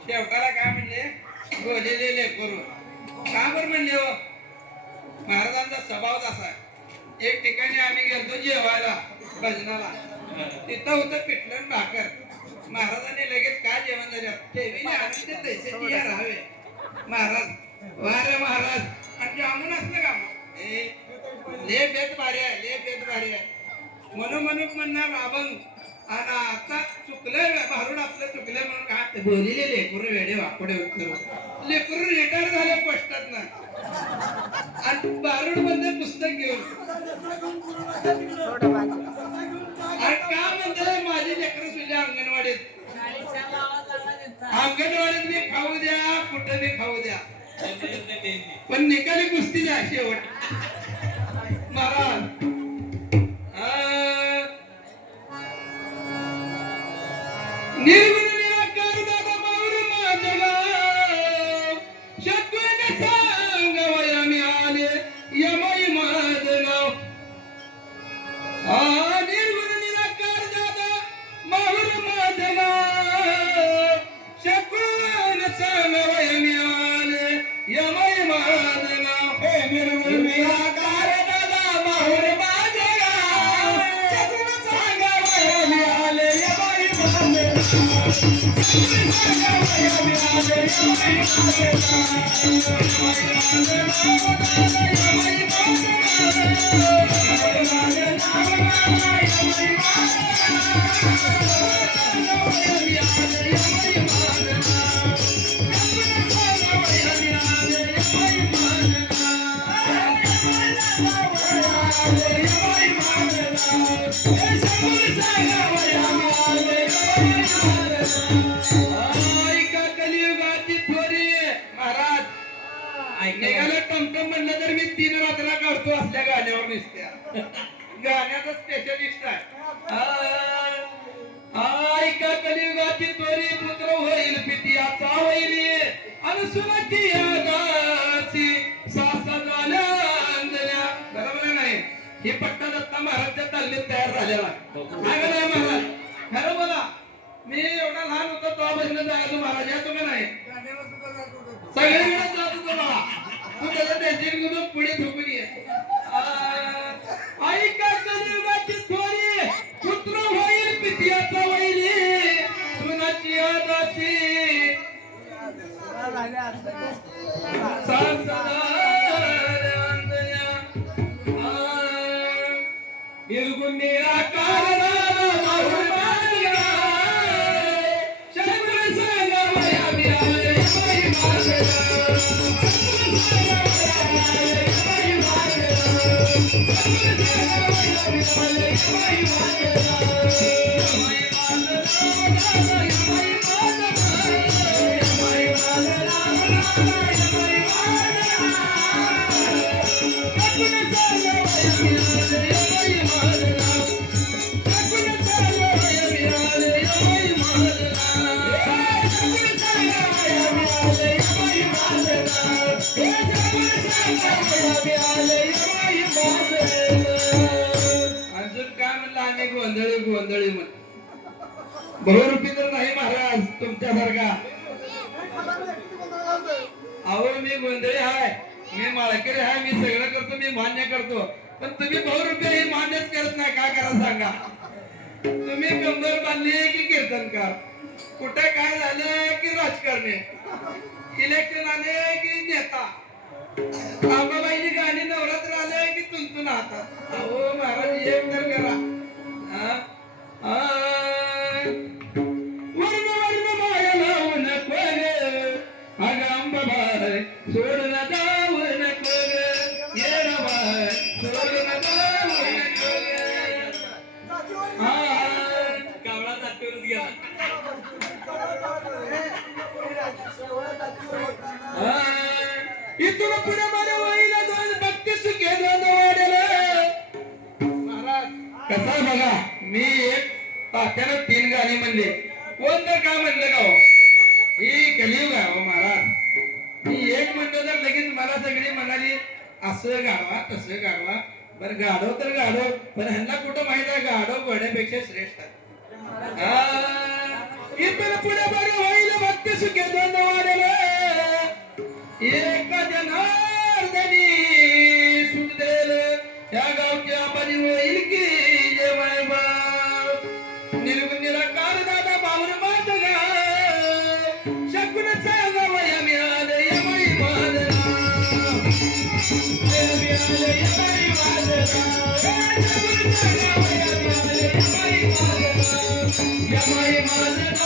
शेवटाला काय म्हणले बोलेले लेकरू का बरं म्हणले हो महाराजांचा स्वभाव असा एक ठिकाणी आम्ही गेलतो जेवायला भजनाला. तिथं होतं पिठलं भाकर. महाराजांनी लगेच काय जेवण झालं? ते राहावे. महाराज वारे महाराज. आणि जामून असलं का? मग? ए, ले बेत भारी आहे ले बेत भारी आहे. म्हणून म्हणून म्हणणार अभंग आणि आता चुकलंय भारूड आपलं चुकलंय म्हणून काय बोलिले लेकरू वेडे वाकडे उत्तर लेकरू रिटायर झाले पोस्टात ना आणि भारूडमध्ये पुस्तक घेऊन. आणि का म्हणते माझी लेकरं अंगणवाडीत. अंगणवाडीत मी खाऊ द्या कुठं मी खाऊ द्या. पण निकाली कुस्ती द्या शेवट. महाराज. माझ ऐका काढतो असल्या गाण्यावर दिसत्या गाण्याचा स्पेशलिस्ट आहे. आ, ऐका कलियुगाची त्वरी पुत्र होईल पितियाचा होईल यादाची सासा झाल्या अंजल्या बरोबर नाही? हे पट्टा दत्ता महाराजच्या तालमीत तयार झालेला आहे. काय का नाही महाराज? खरं बोला. मी एवढा लहान होतो तो बसणं जायचो महाराज. या तुम्ही नाही. सगळीकडे जात होतो. मला तू त्याचं टेन्शन घेऊन पुढे झोपून निर्गुण निराकार अजून काय म्हणलं आम्ही गोंधळी गोंधळी म्हण. बहुरूपी तर नाही महाराज तुमच्यासारखा अहो मी गोंधळी आहे मी माळकरी आहे मी सगळं करतो मी मान्य करतो. पण तुम्ही बहुरूपी हे मान्यच करत नाही काय करा सांगा? तुम्ही कंबर बांधली की कीर्तनकार. कुठे काय झालं की राजकारणी. इलेक्शन आले की नेता. आंबाबाईची गाणी नवरात्र अहो महाराज एक तर करा हा? आ. वर्ण वर्ण माया नको ग. अगं अंबाबाई, सोडून जाऊ नको ग. येडाबाई, कावळा गेला इथून पुढे मला वहिला दोन भक्ती सुखे दोन वाढेल महाराज कसा बघा मी एक तात्यानं तीन गाणी म्हणले. कोण तर का म्हणलं का हो ही कलियुग आहे हो महाराज. मी एक म्हणतो तर लगेच मला सगळी म्हणाली असं गाडवा तसं गाडवा बरं गाडव तर गाडव पण ह्यांना कुठं माहीत आहे? गाडव घोड्यापेक्षा श्रेष्ठ आहे. पुढे बरं होईल भक्ती सुखे दोन वाढेल एक जनार्दनी सुट या गावच्या पाणी होईल की जे माय निर्गुण निराकार दादा बावर मात गाव शकून सांगावया मिळालं यमाई माझा मिळालं यमाई